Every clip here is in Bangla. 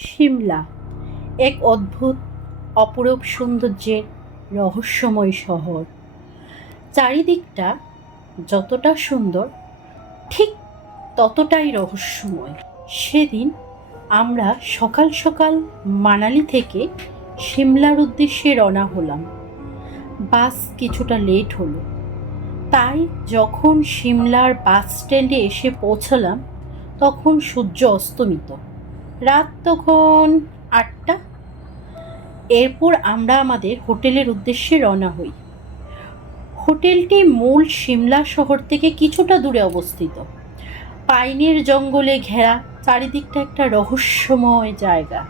সিমলা এক অদ্ভুত অপরূপ সৌন্দর্যের রহস্যময় শহর। চারিদিকটা যতটা সুন্দর ঠিক ততটাই রহস্যময়। সেদিন আমরা সকাল সকাল মানালি থেকে সিমলার উদ্দেশ্যে রওনা হলাম। বাস কিছুটা লেট হলো, তাই যখন সিমলার বাস স্ট্যান্ডে এসে পৌঁছলাম তখন সূর্য অস্তমিত। রাত তখন 8টা। এরপর আমরা আমাদের হোটেলের উদ্দেশ্যে রওনা হই। হোটেলটি মূল সিমলা শহর থেকে কিছুটা দূরে অবস্থিত। পাইনের জঙ্গলে ঘেরা চারিদিকটা একটা রহস্যময় জায়গা।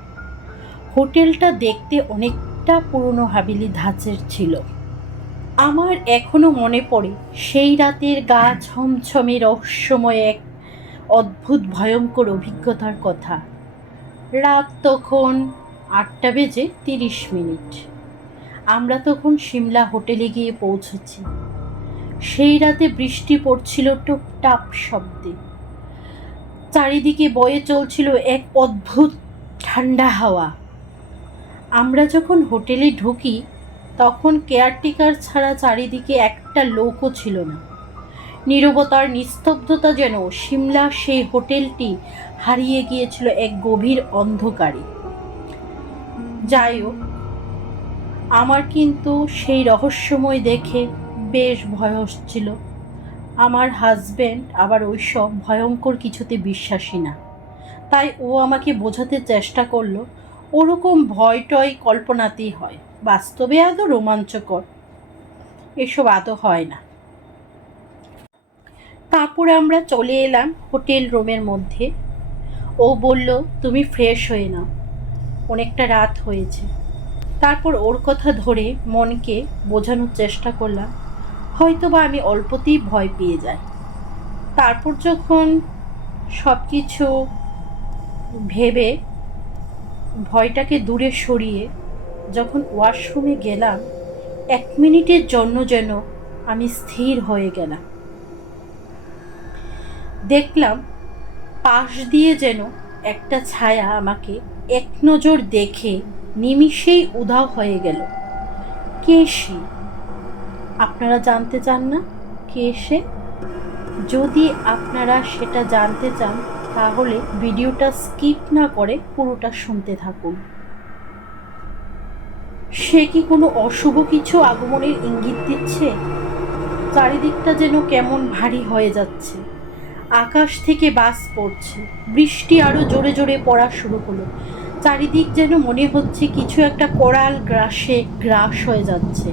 হোটেলটা দেখতে অনেকটা পুরনো হাভেলি ধাঁচের ছিল। আমার এখনো মনে পড়ে সেই রাতের গা ছমছমে রহস্যময় এক অদ্ভুত ভয়ঙ্কর অভিজ্ঞতার কথা। রাত তখন 8:30। আমরা তখন সিমলা হোটেলে গিয়ে পৌঁছেছি। সেই রাতে বৃষ্টি পড়ছিল টুপটাপ শব্দে। চারিদিকে বয়ে চলছিল এক অদ্ভুত ঠান্ডা হাওয়া। আমরা যখন হোটেলে ঢুকি তখন কেয়ারটেকার ছাড়া চারিদিকে একটা লোকও ছিল না। নীরবতার নিস্তব্ধতা যেন সিমলা সেই হোটেলটি হারিয়ে গিয়েছিল এক গভীর অন্ধকারে। যাই হোক, আমার কিন্তু সেই রহস্যময় দেখে বেশ ভয় হচ্ছিল। আমার হাজব্যান্ড আবার ওইসব ভয়ঙ্কর কিছুতে বিশ্বাসী না, তাই ও আমাকে বোঝাতে চেষ্টা করলো ওরকম ভয় টয় কল্পনাতেই হয়, বাস্তবে আদৌ রোমাঞ্চকর এসব আদৌ হয় না। তারপর আমরা চলে এলাম হোটেল রুমের মধ্যে। ও বলল, তুমি ফ্রেশ হয়ে নাও, অনেকটা রাত হয়েছে। তারপর ওর কথা ধরে মনকে বোঝানোর চেষ্টা করলাম হয়তো বা আমি অল্পতেই ভয় পেয়ে যাই। তারপর যখন সব কিছু ভেবে ভয়টাকে দূরে সরিয়ে যখন ওয়াশরুমে গেলাম, 1 মিনিটের জন্য যেন আমি স্থির হয়ে গেলাম। দেখলাম পাশ দিয়ে যেন একটা ছায়া আমাকে এক নজর দেখে নিমিষেই উধাও হয়ে গেল। কে সে? আপনারা জানতে চান না কে সে? যদি আপনারা সেটা জানতে চান তাহলে ভিডিওটা স্কিপ না করে পুরোটা শুনতে থাকুন। সে কি কোনো অশুভ কিছু আগমনের ইঙ্গিত দিচ্ছে? চারিদিকটা যেন কেমন ভারী হয়ে যাচ্ছে। আকাশ থেকে বাজ পড়ছে, বৃষ্টি আরো জোরে জোরে পড়া শুরু হলো। চারিদিক যেন মনে হচ্ছে কিছু একটা করাল গ্রাসে গ্রাস হয়ে যাচ্ছে।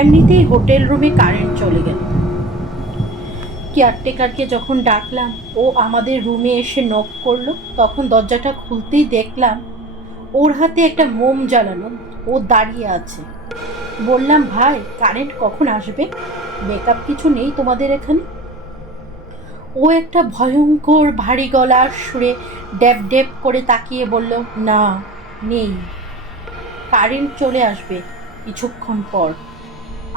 এমনিতেই হোটেল রুমে কারেন্ট চলে গেল। কেয়ারটেকারকে যখন ডাকলাম ও আমাদের রুমে এসে নক করলো, তখন দরজাটা খুলতেই দেখলাম ওর হাতে একটা মোম জ্বালানো, ও দাঁড়িয়ে আছে। বললাম, ভাই কারেন্ট কখন আসবে? ব্যাকআপ কিছু নেই তোমাদের এখানে? ও একটা ভয়ঙ্কর ভারী গলার সুরে ড্যাব ড্যাব করে তাকিয়ে বলল, না নেই, কারেন্ট চলে আসবে কিছুক্ষণ পর।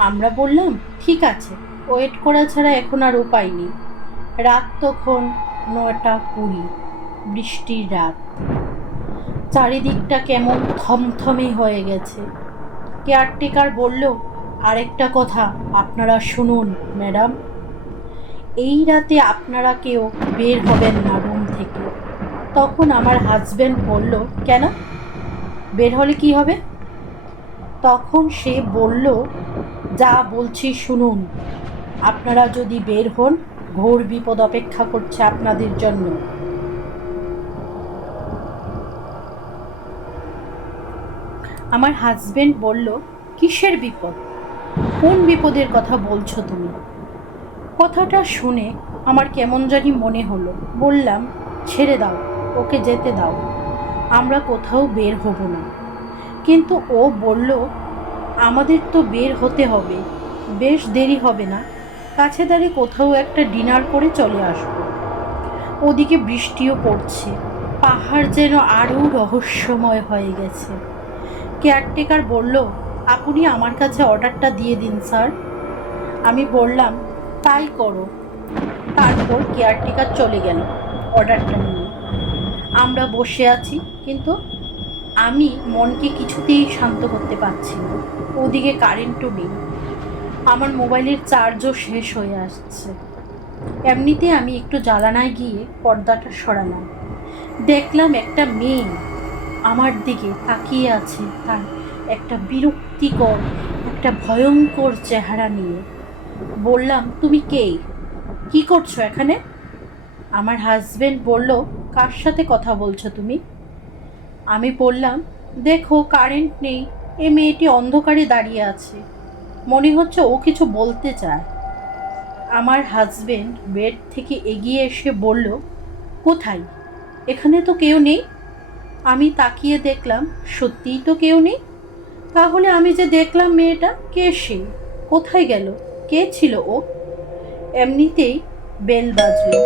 আমরা বললাম, ঠিক আছে, ওয়েট করা ছাড়া এখন আর উপায় নেই। রাত তখন 9:20, বৃষ্টির রাত। চারিদিকটা কেমন থমথমে হয়ে গেছে। কেয়ারটেকার বলল, আরেকটা কথা আপনারা শুনুন ম্যাডাম, এই রাতে আপনারা কেউ বের হবেন না রুম থেকে। তখন আমার হাজব্যান্ড বলল, কেন, বের হলে কি হবে? তখন সে বলল, যা বলছি শুনুন, আপনারা যদি বের হন ঘোর বিপদ অপেক্ষা করছে আপনাদের জন্য। আমার হাজব্যান্ড বলল, কিসের বিপদ? কোন বিপদের কথা বলছো তুমি? কথাটা শুনে আমার কেমন জানি মনে হলো। বললাম, ছেড়ে দাও, ওকে যেতে দাও, আমরা কোথাও বের হব না। কিন্তু ও বলল, আমাদের তো বের হতে হবে, বেশ দেরি হবে না, কাছে দাঁড়িয়ে কোথাও একটা ডিনার করে চলে আসবো। ওদিকে বৃষ্টিও পড়ছে, পাহাড় যেন আরও রহস্যময় হয়ে গেছে। কেয়ারটেকার বলল, আপনি আমার কাছে অর্ডারটা দিয়ে দিন স্যার। আমি বললাম, তাই করো। তারপর কেয়ারটেকার চলে গেল অর্ডারটা নিয়ে। আমরা বসে আছি, কিন্তু আমি মনকে কিছুতেই শান্ত করতে পারছি না। ওদিকে কারেন্টও নেই, আমার মোবাইলের চার্জও শেষ হয়ে আসছে। এমনিতে আমি একটু জ্বালানায় গিয়ে পর্দাটা সরালাম। দেখলাম একটা মেয়ে আমার দিকে তাকিয়ে আছে, তার একটা বিরক্তিকর, একটা ভয়ঙ্কর চেহারা নিয়ে। বললাম, তুমি কে? কি করছো এখানে? আমার হাজবেন্ড বলল, কার সাথে কথা বলছো তুমি? আমি বললাম, দেখো কারেন্ট নেই, এ মেয়েটি অন্ধকারে দাঁড়িয়ে আছে, মনে হচ্ছে ও কিছু বলতে চায়। আমার হাজবেন্ড বেড থেকে এগিয়ে এসে বলল, কোথায়? এখানে তো কেউ নেই। আমি তাকিয়ে দেখলাম, সত্যিই তো কেউ নেই। তাহলে আমি যে দেখলাম মেয়েটা, কে সে? কোথায় গেল? কে ছিল ও? এমনিতেই বেল বাজলো।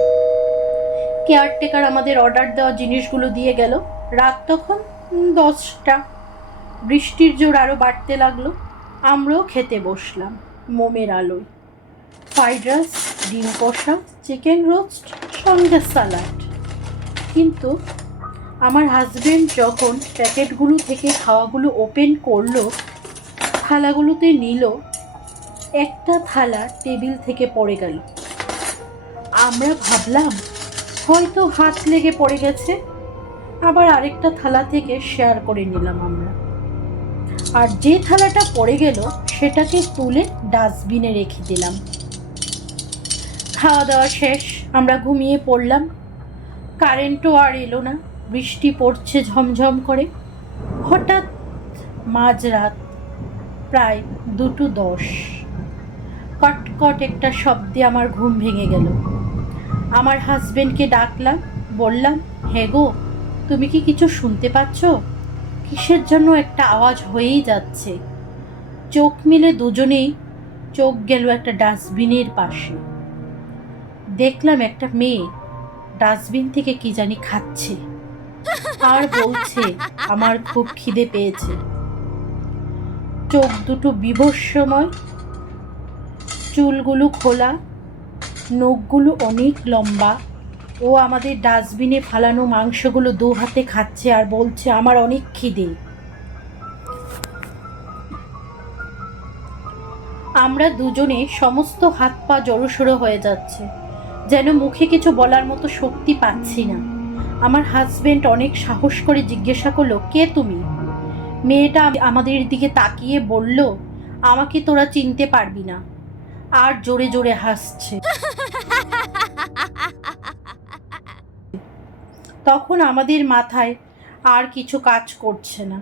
কেয়ারটেকার আমাদের অর্ডার দেওয়া জিনিসগুলো দিয়ে গেল। রাত তখন 10টা। বৃষ্টির জোর আরও বাড়তে লাগলো। আমরাও খেতে বসলাম মোমের আলোয়। ফ্রাইড রাইস, ডিম কষা, চিকেন রোস্ট, সঙ্গে স্যালাড। কিন্তু আমার হাজবেন্ড যখন প্যাকেটগুলো থেকে খাওয়াগুলো ওপেন করলো, থালাগুলোতে নিল, একটা থালা টেবিল থেকে পড়ে গেল। আমরা ভাবলাম হয়তো হাত লেগে পড়ে গেছে। আবার আরেকটা থালা থেকে শেয়ার করে নিলাম আমরা। আর যে থালাটা পড়ে গেল সেটাকে তুলে ডাস্টবিনে রেখে দিলাম। খাওয়া দাওয়া শেষ, আমরা ঘুমিয়ে পড়লাম। কারেন্টও আর এলো না, বৃষ্টি পড়ছে ঝমঝম করে। হঠাৎ মাঝরাত, প্রায় 2:10, কটকট একটা শব্দে আমার ঘুম ভেঙে গেল। আমার হাজবেন্ডকে ডাকলাম, বললাম, হে গো, তুমি কি কিছু শুনতে পাচ্ছ? কিসের জন্য একটা আওয়াজ হয়েই যাচ্ছে। চোখ মিলে দুজনেই চোখ গেল একটা ডাস্টবিনের পাশে। দেখলাম একটা মেয়ে ডাস্টবিন থেকে কি জানি খাচ্ছে আর বলছে, আমার খুব খিদে পেয়েছে। চোখ দুটো বিভৎসময়, চুলগুলো খোলা, নখগুলো অনেক লম্বা। ও আমাদের ডাস্টবিনে ফালানো মাংসগুলো 2 হাতে খাচ্ছে আর বলছে, আমার অনেক খিদে। আমরা দুজনে সমস্ত হাত পা জড়োসড়ো হয়ে যাচ্ছে, যেন মুখে কিছু বলার মতো শক্তি পাচ্ছি না। আমার হাজবেন্ড অনেক সাহস করে জিজ্ঞাসা করলো, কে তুমি? মেয়েটা আমাদের দিকে তাকিয়ে বলল, আমাকে তোরা চিনতে পারবি না, আর জোরে জোরে হাসছে। তখন আমাদের মাথায় আর কিছু কাজ করছে না।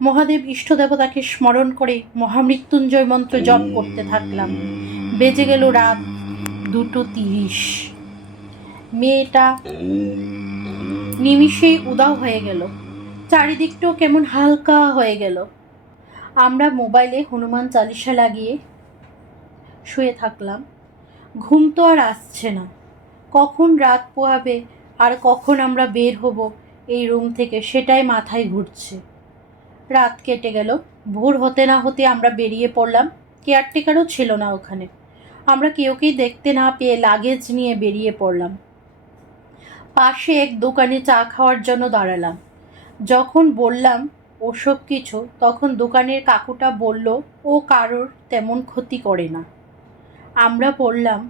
মহাদেব ইষ্টদেবতাকে স্মরণ করে মহামৃত্যুঞ্জয় মন্ত্র জপ করতে থাকলাম। বেজে গেল রাত 2:30। মেয়েটা নিমিষেই উধাও হয়ে গেল। চারিদিকটাও কেমন হালকা হয়ে গেল। আমরা মোবাইলে হনুমান চালিসা লাগিয়ে শুয়ে থাকলাম। ঘুম তো আর আসছে না। কখন রাত পোহাবে আর কখন আমরা বের হব এই রুম থেকে, সেটাই মাথায় ঘুরছে। রাত কেটে গেল। ভোর হতে না হতে আমরা বেরিয়ে পড়লাম। কেয়ারটেকারও ছিল না ওখানে। আমরা কেউকেই দেখতে না পেয়ে লাগেজ নিয়ে বেরিয়ে পড়লাম। পাশে এক দোকানে চা খাওয়ার জন্য দাঁড়ালাম। যখন বললাম ওসব কিছু, তখন দোকানের কাকুটা বলল, ও কারোর তেমন ক্ষতি করে না। আমরা বললাম,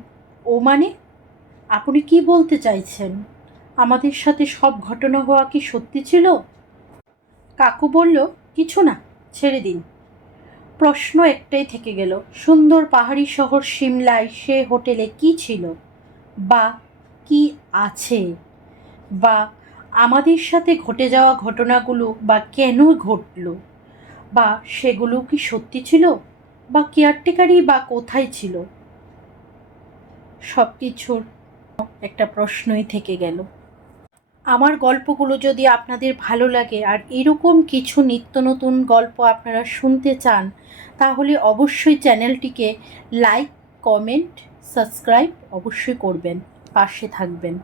ও মানে? আপনি কি বলতে চাইছেন? আমাদের সাথে সব ঘটনা হওয়া কি সত্যি ছিল? কাকু বলল, কিছু না, ছেড়ে দিন। প্রশ্ন একটাই থেকে গেল, সুন্দর পাহাড়ি শহর সিমলায় সে হোটেলে কি ছিল, বা কি আছে, বা আমাদের সাথে ঘটে যাওয়া ঘটনাগুলো বা কেন ঘটল, বা সেগুলো কি সত্যি ছিল, বা কেয়ারটেকারই বা কোথায় ছিল? সব কিছুর একটা প্রশ্নই থেকে গেল। আমার গল্পগুলো যদি আপনাদের ভালো লাগে আর এরকম কিছু নিত্য নতুন গল্প আপনারা শুনতে চান, তাহলে অবশ্যই চ্যানেলটিকে লাইক, কমেন্ট, সাবস্ক্রাইব অবশ্যই করবেন, পাশে থাকবেন।